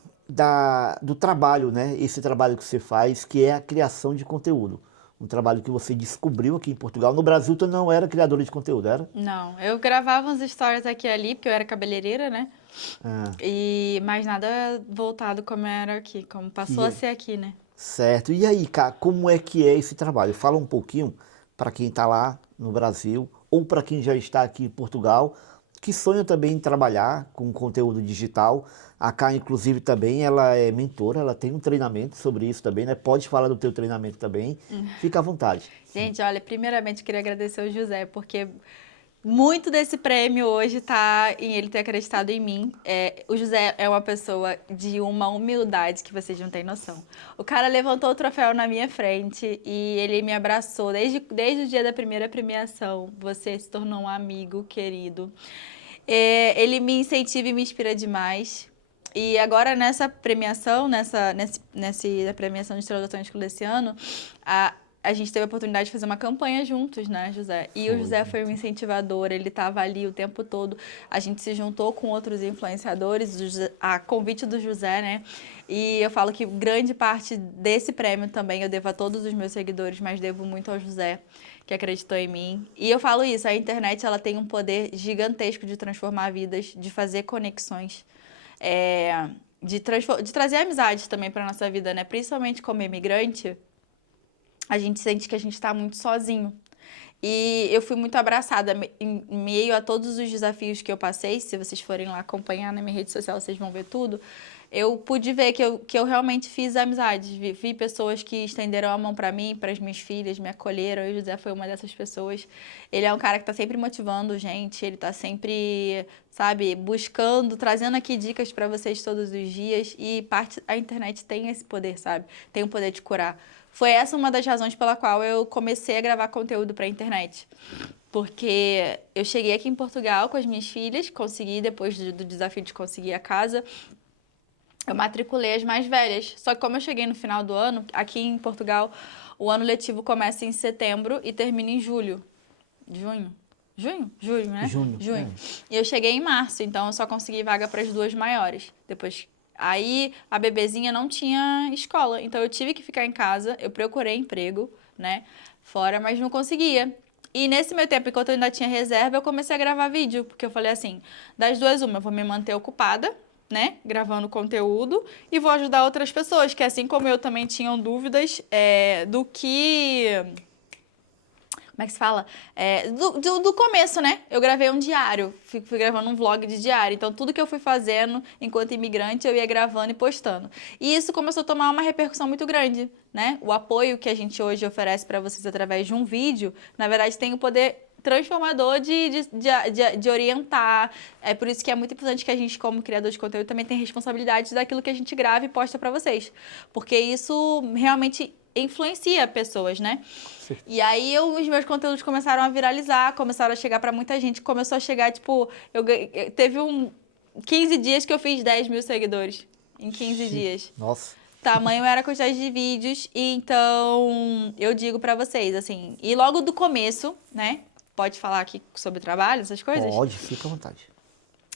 do trabalho, né? Esse trabalho que você faz, que é a criação de conteúdo. Um trabalho que você descobriu aqui em Portugal. No Brasil, tu não era criadora de conteúdo, era? Não, eu gravava uns stories aqui e ali, porque eu era cabeleireira, né? E mais nada voltado como era aqui, como passou a ser aqui, né? Certo. E aí, cara, como é que é esse trabalho? Fala um pouquinho para quem está lá no Brasil ou para quem já está aqui em Portugal, que sonha também em trabalhar com conteúdo digital. A Cá, inclusive, também, ela é mentora, ela tem um treinamento sobre isso também, né? Pode falar do teu treinamento também, fica à vontade. Gente, olha, primeiramente queria agradecer ao José, porque muito desse prêmio hoje está em ele ter acreditado em mim. O José é uma pessoa de uma humildade que vocês não têm noção. O cara levantou o troféu na minha frente e ele me abraçou desde o dia da primeira premiação. Você se tornou um amigo querido. Ele me incentiva e me inspira demais. E agora nessa premiação, na premiação de Estrela do Atlântico desse ano, a gente teve a oportunidade de fazer uma campanha juntos, né, José? E o José foi um incentivador, ele estava ali o tempo todo. A gente se juntou com outros influenciadores, a convite do José, né? E eu falo que grande parte desse prêmio também eu devo a todos os meus seguidores, mas devo muito ao José, que acreditou em mim. E eu falo isso, a internet ela tem um poder gigantesco de transformar vidas, de fazer conexões, de trazer amizades também para nossa vida, né? Principalmente como imigrante, a gente sente que a gente está muito sozinho. E eu fui muito abraçada em meio a todos os desafios que eu passei. Se vocês forem lá acompanhar na minha rede social, vocês vão ver tudo. Eu pude ver que eu realmente fiz amizades. Vi pessoas que estenderam a mão para mim, para as minhas filhas, me acolheram. E o José foi uma dessas pessoas. Ele é um cara que está sempre motivando gente. Ele está sempre, sabe, buscando, trazendo aqui dicas para vocês todos os dias. E a internet tem esse poder, sabe? Tem o poder de curar. Foi essa uma das razões pela qual eu comecei a gravar conteúdo para a internet. Porque eu cheguei aqui em Portugal com as minhas filhas, consegui, depois do desafio de conseguir a casa, eu matriculei as mais velhas. Só que como eu cheguei no final do ano, aqui em Portugal, o ano letivo começa em setembro e termina em julho. Junho, né? Junho. E eu cheguei em março, então eu só consegui vaga para as duas maiores. Aí a bebezinha não tinha escola, então eu tive que ficar em casa, eu procurei emprego, né, fora, mas não conseguia. E nesse meu tempo, enquanto eu ainda tinha reserva, eu comecei a gravar vídeo, porque eu falei assim, das duas uma, eu vou me manter ocupada, né, gravando conteúdo, e vou ajudar outras pessoas, que assim como eu também tinham dúvidas do que... Como é que se fala? Do começo, né? Eu gravei um diário, fui gravando um vlog de diário. Então, tudo que eu fui fazendo enquanto imigrante, eu ia gravando e postando. E isso começou a tomar uma repercussão muito grande, né? O apoio que a gente hoje oferece para vocês através de um vídeo, na verdade, tem o poder transformador de orientar. É por isso que é muito importante que a gente, como criador de conteúdo, também tem responsabilidade daquilo que a gente grava e posta para vocês. Porque isso realmente influencia pessoas, né? Sim. E aí os meus conteúdos começaram a viralizar, começaram a chegar para muita gente, começou a chegar, tipo, teve 15 dias que eu fiz 10 mil seguidores, em 15 dias. Nossa. Tamanho era a quantidade de vídeos, e então eu digo para vocês, assim, e logo do começo, né, pode falar aqui sobre trabalho, essas coisas? Pode, fica à vontade.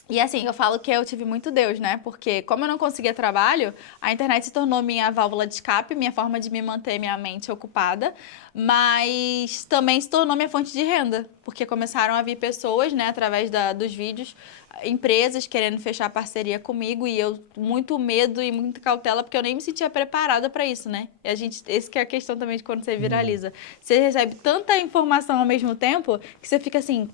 E assim, eu falo que eu tive muito Deus, né? Porque como eu não conseguia trabalho, a internet se tornou minha válvula de escape, minha forma de me manter minha mente ocupada, mas também se tornou minha fonte de renda, porque começaram a vir pessoas, né, através dos vídeos, empresas querendo fechar parceria comigo e eu muito medo e muita cautela, porque eu nem me sentia preparada para isso, né? E esse que é a questão também de quando você viraliza. Você recebe tanta informação ao mesmo tempo que você fica assim,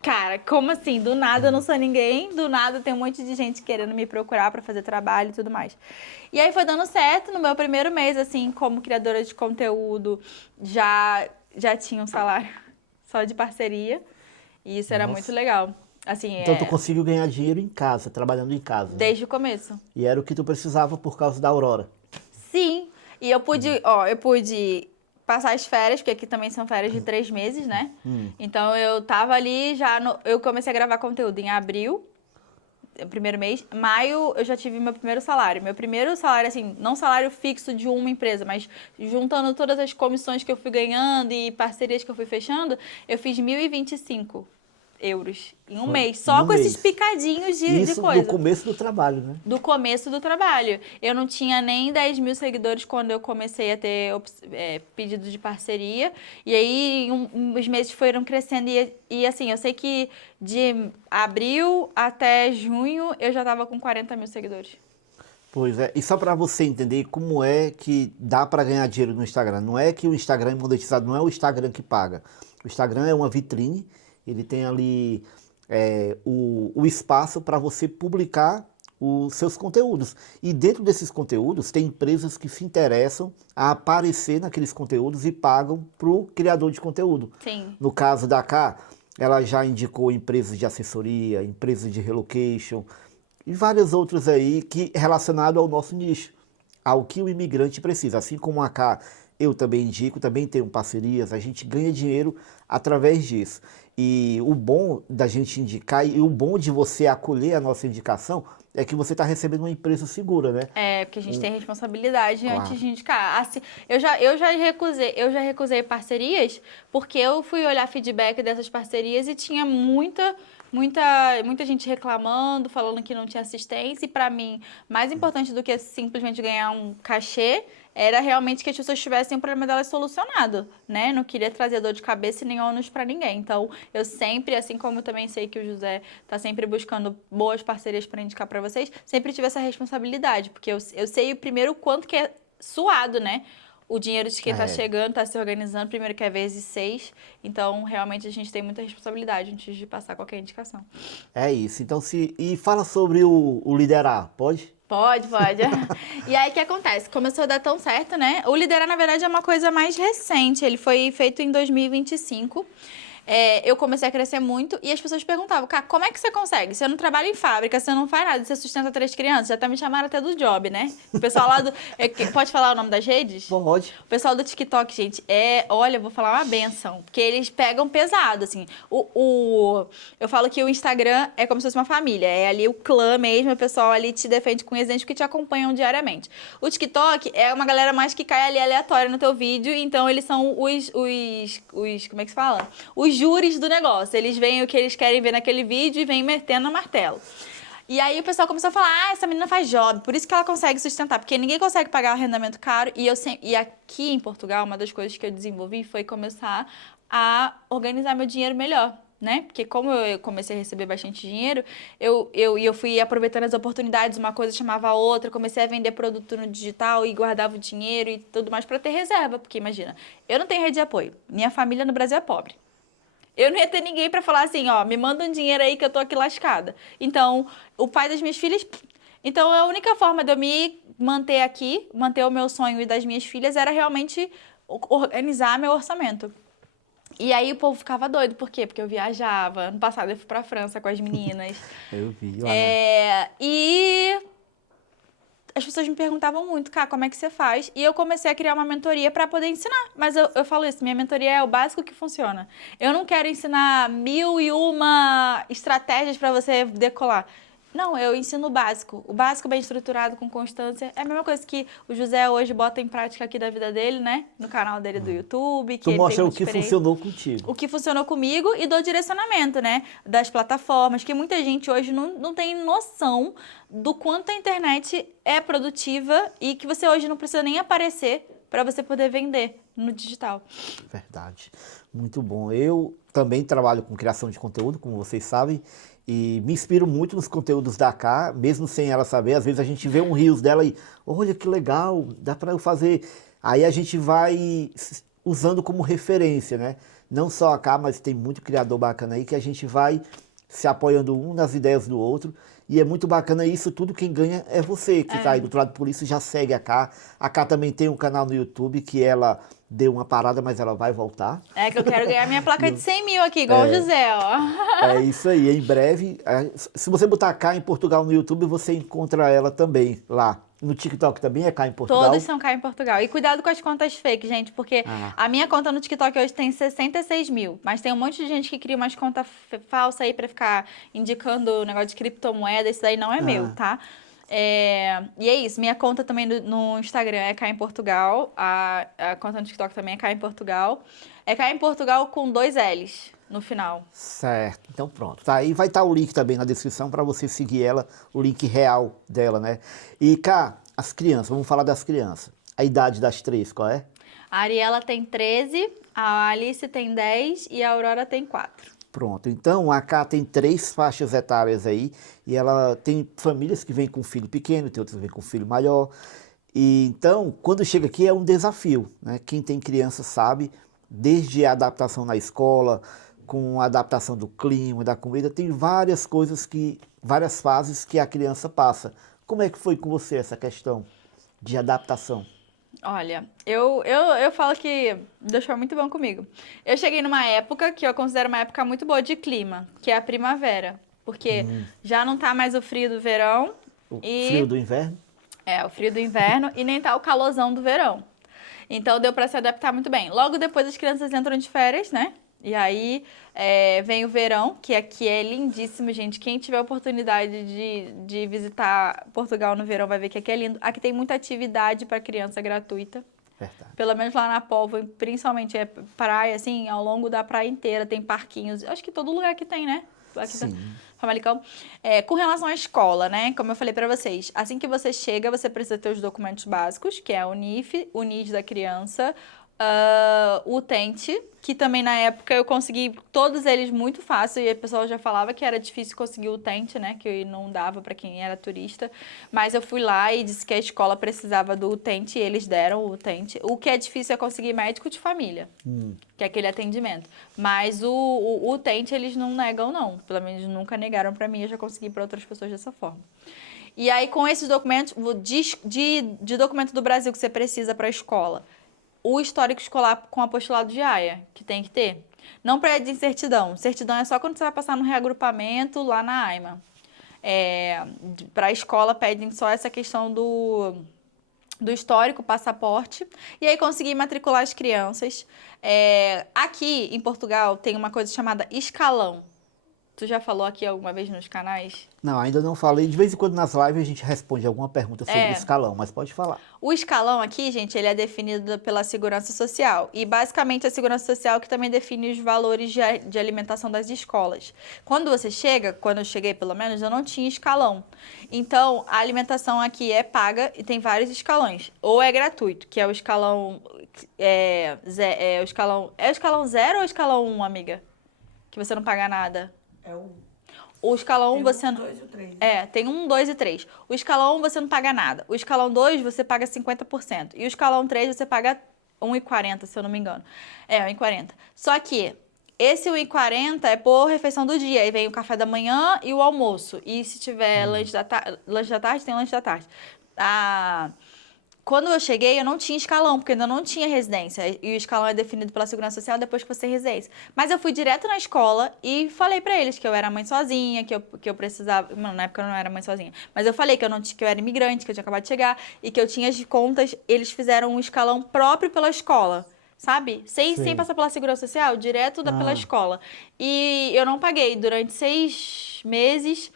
cara, como assim? Do nada eu não sou ninguém, do nada tem um monte de gente querendo me procurar pra fazer trabalho e tudo mais. E aí foi dando certo, no meu primeiro mês, assim, como criadora de conteúdo, já tinha um salário só de parceria, e isso era muito legal. Assim, Então tu conseguiu ganhar dinheiro em casa, trabalhando em casa, né? desde o começo. E era o que tu precisava por causa da Aurora. Sim, e eu pude passar as férias, porque aqui também são férias de 3 meses, né? Então eu tava ali eu comecei a gravar conteúdo em abril, primeiro mês. Maio eu já tive meu primeiro salário. Meu primeiro salário, assim, não salário fixo de uma empresa, mas juntando todas as comissões que eu fui ganhando e parcerias que eu fui fechando, eu fiz 1.025 euros em um mês, só um com esses mês. picadinhos de Isso coisa. no começo do trabalho, né? Do começo do trabalho. Eu não tinha nem 10 mil seguidores quando eu comecei a ter pedido de parceria. E aí, os meses foram crescendo. E assim, eu sei que de abril até junho, eu já tava com 40 mil seguidores. Pois é, e só para você entender como é que dá para ganhar dinheiro no Instagram. Não é que o Instagram é monetizado, não é o Instagram que paga. O Instagram é uma vitrine, ele tem ali o espaço para você publicar os seus conteúdos. E dentro desses conteúdos, tem empresas que se interessam a aparecer naqueles conteúdos e pagam para o criador de conteúdo. Sim. No caso da Cá, ela já indicou empresas de assessoria, empresas de relocation e várias outras aí que relacionado ao nosso nicho, ao que o imigrante precisa. Assim como a Cá, eu também indico, também tenho parcerias, a gente ganha dinheiro através disso. E o bom da gente indicar e o bom de você acolher a nossa indicação é que você está recebendo uma empresa segura, né? É, porque a gente tem responsabilidade Claro. antes de indicar. Assim, eu já recusei parcerias porque eu fui olhar feedback dessas parcerias e tinha muita gente reclamando, falando que não tinha assistência. E para mim, mais importante do que simplesmente ganhar um cachê, era realmente que as pessoas tivessem o problema delas solucionado, né? Não queria trazer dor de cabeça e nem ônus para ninguém. Então, eu sempre, assim como eu também sei que o José tá sempre buscando boas parcerias para indicar para vocês, sempre tive essa responsabilidade, porque eu sei primeiro o quanto que é suado, né? O dinheiro de quem tá chegando, tá se organizando, primeiro que é vezes 6. Então, realmente, a gente tem muita responsabilidade antes de passar qualquer indicação. É isso. Então, e fala sobre o liderar, pode? Pode. E aí, o que acontece? Começou a dar tão certo, né? O Liderar, na verdade, é uma coisa mais recente. Ele foi feito em 2025. Eu comecei a crescer muito e as pessoas perguntavam, cara, como é que você consegue? Você não trabalha em fábrica, você não faz nada, você sustenta 3 crianças, já me chamaram até do job, né? O pessoal lá do... Pode falar o nome das redes? Pode. O pessoal do TikTok, gente, olha, eu vou falar uma benção, porque eles pegam pesado, assim. Eu falo que o Instagram é como se fosse uma família, é ali o clã mesmo, o pessoal ali te defende com exemplos que te acompanham diariamente. O TikTok é uma galera mais que cai ali aleatória no teu vídeo, então eles são os como é que se fala? Os júris do negócio. Eles veem o que eles querem ver naquele vídeo e vêm metendo no martelo. E aí o pessoal começou a falar, essa menina faz job, por isso que ela consegue sustentar, porque ninguém consegue pagar um arrendamento caro. E aqui em Portugal, uma das coisas que eu desenvolvi foi começar a organizar meu dinheiro melhor, né? Porque como eu comecei a receber bastante dinheiro, eu fui aproveitando as oportunidades, uma coisa chamava a outra, comecei a vender produto no digital e guardava o dinheiro e tudo mais para ter reserva, porque imagina, eu não tenho rede de apoio, minha família no Brasil é pobre. Eu não ia ter ninguém pra falar assim, ó, me manda um dinheiro aí que eu tô aqui lascada. Então, o pai das minhas filhas... Então, a única forma de eu me manter aqui, manter o meu sonho e das minhas filhas, era realmente organizar meu orçamento. E aí o povo ficava doido. Por quê? Porque eu viajava. Ano passado eu fui pra França com as meninas. Eu vi. E... as pessoas me perguntavam muito, cara, como é que você faz? E eu comecei a criar uma mentoria para poder ensinar. Mas eu falo isso, minha mentoria é o básico que funciona. Eu não quero ensinar 1001 estratégias para você decolar. Não, eu ensino o básico. O básico bem estruturado, com constância. É a mesma coisa que o José hoje bota em prática aqui da vida dele, né? No canal dele do YouTube. Que Tu ele mostra tem o muita que experiência. funcionou contigo. O que funcionou comigo e dou direcionamento, né? Das plataformas, que muita gente hoje não tem noção do quanto a internet é produtiva e que você hoje não precisa nem aparecer para você poder vender no digital. Verdade. Muito bom. Eu também trabalho com criação de conteúdo, como vocês sabem, e me inspiro muito nos conteúdos da Ká, mesmo sem ela saber. Às vezes a gente vê um reels dela e, olha que legal, dá para eu fazer. Aí a gente vai usando como referência, né? Não só a Ká, mas tem muito criador bacana aí que a gente vai se apoiando um nas ideias do outro. E é muito bacana isso, tudo quem ganha é você que tá aí do outro lado, por isso já segue a Ká. A Ká também tem um canal no YouTube que ela deu uma parada, mas ela vai voltar. É que eu quero ganhar minha placa de 100 mil aqui, igual o José, ó. É isso aí, em breve. Se você botar Ká em Portugal no YouTube, você encontra ela também lá. No TikTok também é Ká em Portugal. Todos são cá em Portugal. E cuidado com as contas fake, gente, porque a minha conta no TikTok hoje tem 66 mil, mas tem um monte de gente que cria umas contas falsas aí pra ficar indicando o negócio de criptomoeda, isso daí não é meu, tá? E é isso, minha conta também no Instagram é cá em Portugal, a conta no TikTok também é cá em Portugal. É cá em Portugal com 2 L's no final. Certo, então pronto. Tá aí, vai estar o link também na descrição para você seguir ela, o link real dela, né? E Ká, as crianças, vamos falar das crianças. A idade das 3, qual é? A Ariela tem 13, a Alice tem 10 e a Aurora tem 4. Pronto, então a Ká tem 3 faixas etárias aí, e ela tem famílias que vêm com filho pequeno, tem outras que vêm com filho maior. E então, quando chega aqui é um desafio, né? Quem tem criança sabe, desde a adaptação na escola, com a adaptação do clima, da comida, tem várias coisas várias fases que a criança passa. Como é que foi com você essa questão de adaptação? Olha, eu falo que Deus foi muito bom comigo. Eu cheguei numa época que eu considero uma época muito boa de clima, que é a primavera. Porque já não tá mais o frio do verão. O frio do inverno? É, o frio do inverno e nem tá o calorzão do verão. Então deu pra se adaptar muito bem. Logo depois as crianças entram de férias, né? E aí vem o verão, que aqui é lindíssimo, gente. Quem tiver a oportunidade de visitar Portugal no verão vai ver que aqui é lindo. Aqui tem muita atividade para criança gratuita. Verdade. Pelo menos lá na Póvoa, principalmente praia, assim, ao longo da praia inteira tem parquinhos. Acho que todo lugar que tem, né? Aqui Sim. Famalicão. Com relação à escola, né? Como eu falei pra vocês, assim que você chega, você precisa ter os documentos básicos, que é o NIF, o NID da criança, o utente, que também na época eu consegui todos eles muito fácil, e a pessoa já falava que era difícil conseguir o utente, né? Que não dava pra quem era turista. Mas eu fui lá e disse que a escola precisava do utente e eles deram o utente. O que é difícil é conseguir médico de família, que é aquele atendimento. Mas o utente eles não negam, não. Pelo menos nunca negaram pra mim, eu já consegui pra outras pessoas dessa forma. E aí, com esses documentos, de documento do Brasil que você precisa pra escola, o histórico escolar com apostilado de AIA, que tem que ter. Não pede certidão. Certidão é só quando você vai passar no reagrupamento lá na AIMA. Para a escola pedem só essa questão do histórico, passaporte. E aí consegui matricular as crianças. Aqui em Portugal tem uma coisa chamada escalão. Tu já falou aqui alguma vez nos canais? Não, ainda não falei. De vez em quando nas lives a gente responde alguma pergunta sobre o escalão, mas pode falar. O escalão aqui, gente, ele é definido pela Segurança Social. E basicamente a Segurança Social que também define os valores de alimentação das escolas. Quando você chega, quando eu cheguei pelo menos, eu não tinha escalão. Então, a alimentação aqui é paga e tem vários escalões. Ou é gratuito, que é o escalão... o escalão 0 ou o escalão 1, amiga? Que você não paga nada. É o O escalão 1 você um, não... 2 e o 3. tem 1, 2 e 3. O escalão 1 você não paga nada. O escalão 2 você paga 50%. E o escalão 3 você paga 1,40, se eu não me engano. 1,40. Só que esse 1,40 é por refeição do dia. Aí vem o café da manhã e o almoço. E se tiver lanche da tarde, tem lanche da tarde. Quando eu cheguei, eu não tinha escalão, porque ainda não tinha residência. E o escalão é definido pela Segurança Social depois que você tem residência. Mas eu fui direto na escola e falei pra eles que eu era mãe sozinha, que eu precisava... Mano, na época eu não era mãe sozinha. Mas eu falei que eu era imigrante, que eu tinha acabado de chegar e que eu tinha as contas. Eles fizeram um escalão próprio pela escola, sabe? Sem passar pela Segurança Social, direto pela escola. E eu não paguei durante 6 meses...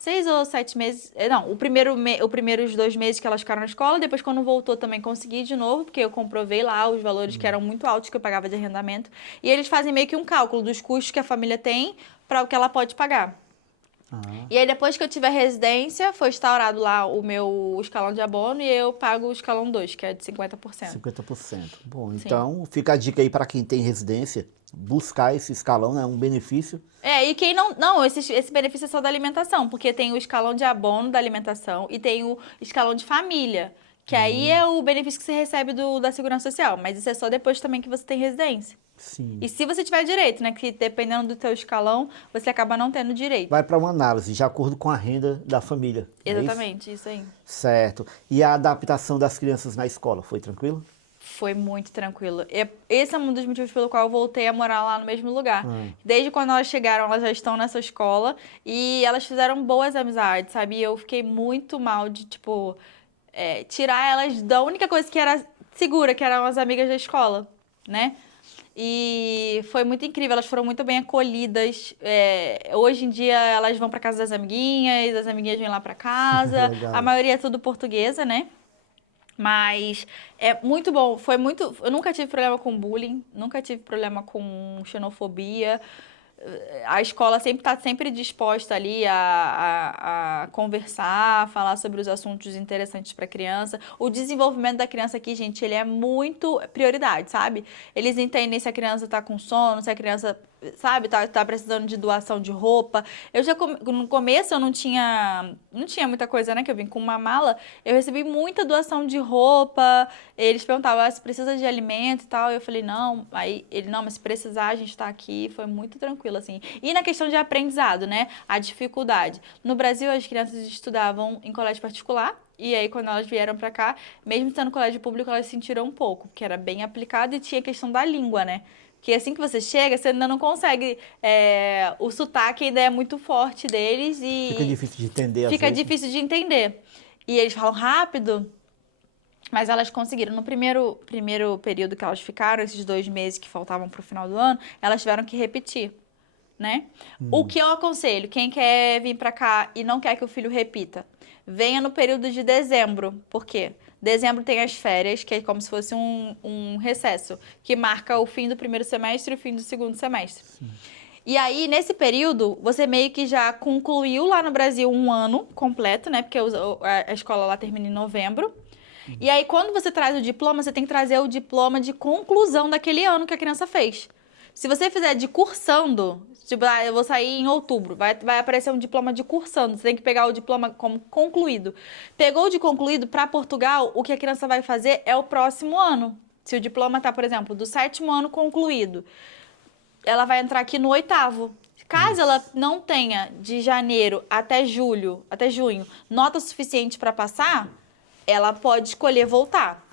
6 ou 7 meses. Não, os primeiros 2 meses que elas ficaram na escola, depois quando voltou também consegui de novo, porque eu comprovei lá os valores que eram muito altos que eu pagava de arrendamento. E eles fazem meio que um cálculo dos custos que a família tem para o que ela pode pagar. E aí depois que eu tiver residência, foi instaurado lá o meu escalão de abono e eu pago o escalão 2, que é de 50%. 50%. Bom, Sim. então fica a dica aí para quem tem residência, buscar esse escalão, né? Um benefício. E quem não... Não, esse benefício é só da alimentação, porque tem o escalão de abono da alimentação e tem o escalão de família, que aí é o benefício que você recebe da Segurança Social, mas isso é só depois também que você tem residência. Sim. E se você tiver direito, né? Que dependendo do teu escalão, você acaba não tendo direito. Vai para uma análise, de acordo com a renda da família. é isso? Exatamente, isso aí. Certo. E a adaptação das crianças na escola, foi tranquilo? Foi muito tranquilo. Esse é um dos motivos pelo qual eu voltei a morar lá no mesmo lugar. Desde quando elas chegaram, elas já estão nessa escola e elas fizeram boas amizades, sabe? E eu fiquei muito mal de, tipo, tirar elas da única coisa que era segura, que eram as amigas da escola, né? E foi muito incrível, elas foram muito bem acolhidas. Hoje em dia elas vão para casa das amiguinhas, as amiguinhas vêm lá para casa. Legal. A maioria é tudo portuguesa, né? Mas é muito bom, eu nunca tive problema com bullying, nunca tive problema com xenofobia. A escola sempre está sempre disposta ali a conversar, a falar sobre os assuntos interessantes para a criança. O desenvolvimento da criança aqui, gente, ele é muito prioridade, sabe? Eles entendem se a criança está com sono, se a criança, sabe, tá precisando de doação de roupa. No começo eu não tinha muita coisa, né, que eu vim com uma mala. Eu recebi muita doação de roupa. Eles perguntavam se precisa de alimento e tal. Eu falei, não. Aí ele, não, mas se precisar, a gente tá aqui. Foi muito tranquilo, assim. E na questão de aprendizado, né, a dificuldade. No Brasil, as crianças estudavam em colégio particular. E aí, quando elas vieram pra cá, mesmo sendo colégio público, elas sentiram um pouco, porque era bem aplicado e tinha a questão da língua, né? Porque assim que você chega, você ainda não consegue... o sotaque ainda é muito forte deles e... Fica difícil de entender, às Fica vezes. difícil de entender. E eles falam rápido, mas elas conseguiram. No primeiro período que elas ficaram, esses 2 meses que faltavam pro final do ano, elas tiveram que repetir, né? O que eu aconselho, quem quer vir pra cá e não quer que o filho repita, venha no período de dezembro. Por quê? Dezembro tem as férias, que é como se fosse um recesso, que marca o fim do primeiro semestre e o fim do segundo semestre. Sim. E aí, nesse período, você meio que já concluiu lá no Brasil um ano completo, né? Porque a escola lá termina em novembro. E aí, quando você traz o diploma, você tem que trazer o diploma de conclusão daquele ano que a criança fez. Se você fizer de cursando, tipo, eu vou sair em outubro, vai aparecer um diploma de cursando, você tem que pegar o diploma como concluído. Pegou o de concluído, para Portugal, o que a criança vai fazer é o próximo ano. Se o diploma está, por exemplo, do 7º ano concluído, ela vai entrar aqui no 8º. Caso ela não tenha de janeiro até junho, nota suficiente para passar, ela pode escolher voltar.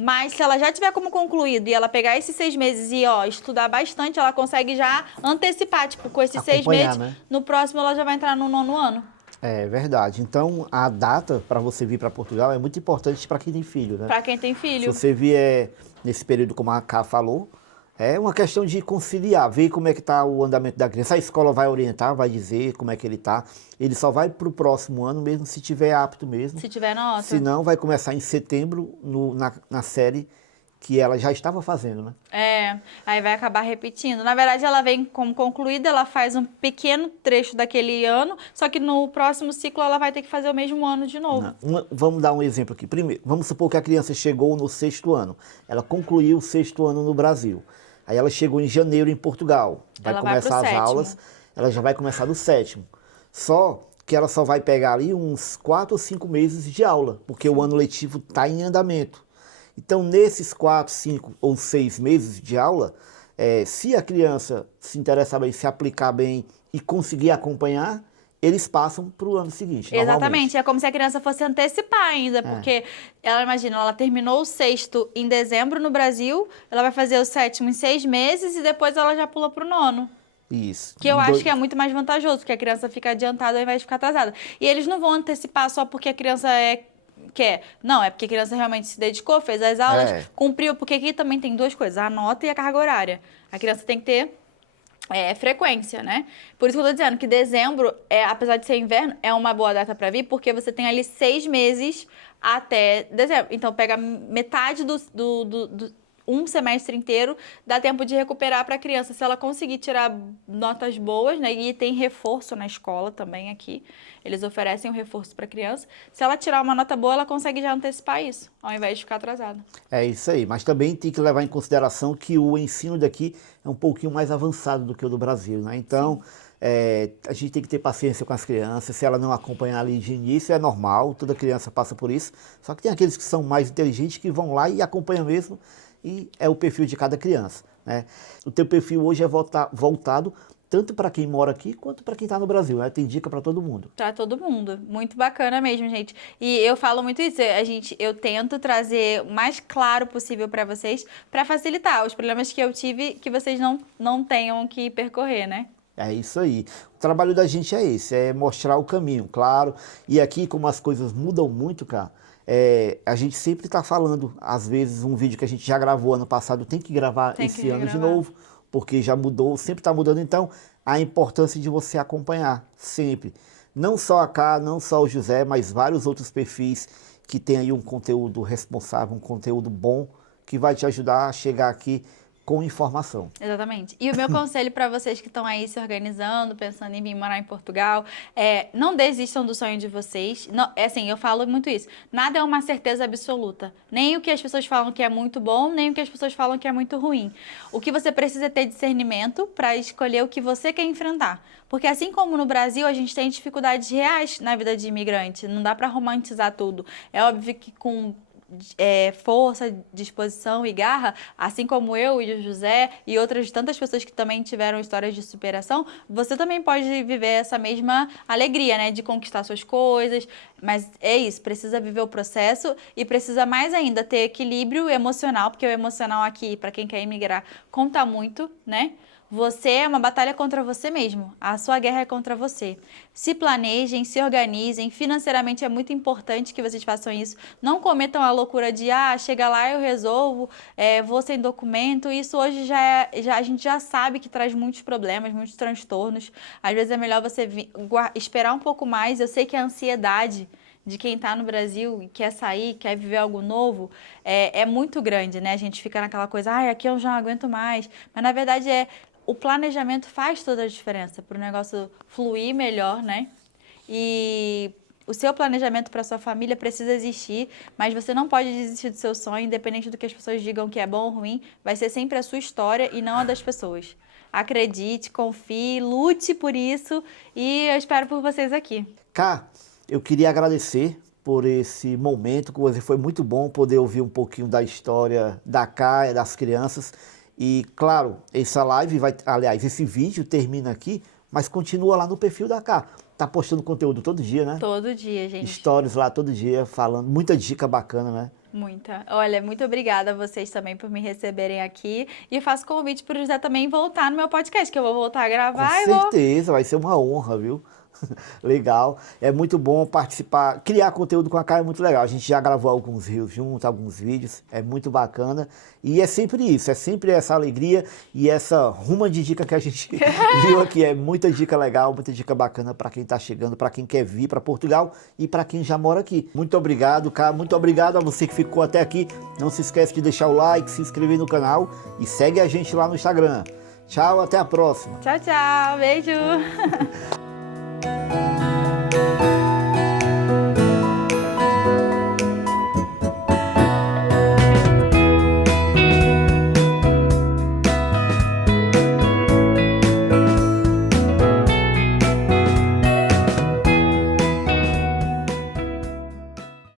Mas se ela já tiver como concluído e ela pegar esses 6 meses e estudar bastante, ela consegue já antecipar, tipo, com esses 6 meses, né? No próximo ela já vai entrar no 9º ano. É verdade. Então, a data para você vir para Portugal é muito importante para quem tem filho, né? Para quem tem Se filho. você vier nesse período, como a Ká falou, é uma questão de conciliar, ver como é que está o andamento da criança. A escola vai orientar, vai dizer como é que ele está. Ele só vai para o próximo ano mesmo se tiver apto mesmo. Se tiver nota. Se não, vai começar em setembro na série que ela já estava fazendo, né? Aí vai acabar repetindo. Na verdade, ela vem como concluída, ela faz um pequeno trecho daquele ano, só que no próximo ciclo ela vai ter que fazer o mesmo ano de novo. Vamos dar um exemplo aqui. Primeiro, vamos supor que a criança chegou no 6º ano. Ela concluiu o 6º ano no Brasil. Aí ela chegou em janeiro em Portugal. Vai começar as aulas, ela já vai começar no 7º. Só que ela só vai pegar ali uns 4 ou 5 meses de aula, porque o ano letivo está em andamento. Então, nesses 4, 5 ou 6 meses de aula, se a criança se interessar bem, se aplicar bem e conseguir acompanhar, eles passam para o ano seguinte. Exatamente, é como se a criança fosse antecipar ainda, porque ela, imagina, ela terminou o 6º em dezembro no Brasil, ela vai fazer o 7º em 6 meses e depois ela já pula para o 9º. Isso. Que eu acho que é muito mais vantajoso, porque a criança fica adiantada ao invés de ficar atrasada. E eles não vão antecipar só porque a criança quer. Não, é porque a criança realmente se dedicou, fez as aulas, cumpriu, porque aqui também tem 2 coisas, a nota e a carga horária. A criança tem que ter frequência, né? Por isso que eu tô dizendo que dezembro, apesar de ser inverno, é uma boa data para vir, porque você tem ali 6 meses até dezembro. Então pega metade um semestre inteiro, dá tempo de recuperar para a criança. Se ela conseguir tirar notas boas, né? E tem reforço na escola também aqui. Eles oferecem um reforço para a criança. Se ela tirar uma nota boa, ela consegue já antecipar isso, ao invés de ficar atrasada. É isso aí, mas também tem que levar em consideração que o ensino daqui é um pouquinho mais avançado do que o do Brasil, né? Então, a gente tem que ter paciência com as crianças. Se ela não acompanhar ali de início, é normal, toda criança passa por isso. Só que tem aqueles que são mais inteligentes que vão lá e acompanham mesmo, e é o perfil de cada criança, né? O teu perfil hoje é voltado tanto para quem mora aqui quanto para quem está no Brasil, né? Tem dica para todo mundo. Para todo mundo. Muito bacana mesmo, gente. E eu falo muito isso. Eu tento trazer o mais claro possível para vocês, para facilitar os problemas que eu tive, que vocês não tenham que percorrer, né? É isso aí. O trabalho da gente é esse, é mostrar o caminho, claro. E aqui, como as coisas mudam muito, cara, a gente sempre está falando, às vezes, um vídeo que a gente já gravou ano passado, tem que gravar esse ano de novo, porque já mudou, sempre está mudando. Então, a importância de você acompanhar, sempre. Não só a Cá, não só o José, mas vários outros perfis que tem aí um conteúdo responsável, um conteúdo bom, que vai te ajudar a chegar aqui com informação. Exatamente. E o meu conselho para vocês que estão aí se organizando, pensando em vir morar em Portugal, não desistam do sonho de vocês. Não, assim, eu falo muito isso. Nada é uma certeza absoluta. Nem o que as pessoas falam que é muito bom, nem o que as pessoas falam que é muito ruim. O que você precisa é ter discernimento para escolher o que você quer enfrentar. Porque assim como no Brasil, a gente tem dificuldades reais na vida de imigrante. Não dá para romantizar tudo. É óbvio que com força, disposição e garra, assim como eu e o José e outras tantas pessoas que também tiveram histórias de superação, você também pode viver essa mesma alegria, né, de conquistar suas coisas, mas é isso, precisa viver o processo e precisa mais ainda ter equilíbrio emocional, porque o emocional aqui, para quem quer imigrar, conta muito, né? Você é uma batalha contra você mesmo. A sua guerra é contra você. Se planejem, se organizem. Financeiramente é muito importante que vocês façam isso. Não cometam a loucura de, chega lá eu resolvo, vou sem documento. Isso hoje a gente já sabe que traz muitos problemas, muitos transtornos. Às vezes é melhor você esperar um pouco mais. Eu sei que a ansiedade de quem está no Brasil e quer sair, quer viver algo novo, é muito grande, né? A gente fica naquela coisa, aqui eu já não aguento mais. Mas na verdade o planejamento faz toda a diferença para o negócio fluir melhor, né? E o seu planejamento para sua família precisa existir, mas você não pode desistir do seu sonho, independente do que as pessoas digam que é bom ou ruim, vai ser sempre a sua história e não a das pessoas. Acredite, confie, lute por isso e eu espero por vocês aqui. Cá, eu queria agradecer por esse momento com você, foi muito bom poder ouvir um pouquinho da história da Cá, das crianças. E, claro, essa live esse vídeo termina aqui, mas continua lá no perfil da Cá. Tá postando conteúdo todo dia, né? Todo dia, gente. Stories lá todo dia, falando. Muita dica bacana, né? Muita. Olha, muito obrigada a vocês também por me receberem aqui. E faço convite para o José também voltar no meu podcast, que eu vou voltar a gravar. Com certeza, vai ser uma honra, viu? Legal, é muito bom participar, criar conteúdo com a Cá é muito legal. A gente já gravou alguns reels juntos, alguns vídeos, é muito bacana. E é sempre isso, é sempre essa alegria e essa ruma de dica que a gente viu aqui. É muita dica legal, muita dica bacana para quem está chegando, para quem quer vir para Portugal e para quem já mora aqui. Muito obrigado, Cá, muito obrigado a você que ficou até aqui. Não se esquece de deixar o like, se inscrever no canal e segue a gente lá no Instagram. Tchau, até a próxima. Tchau, tchau, beijo.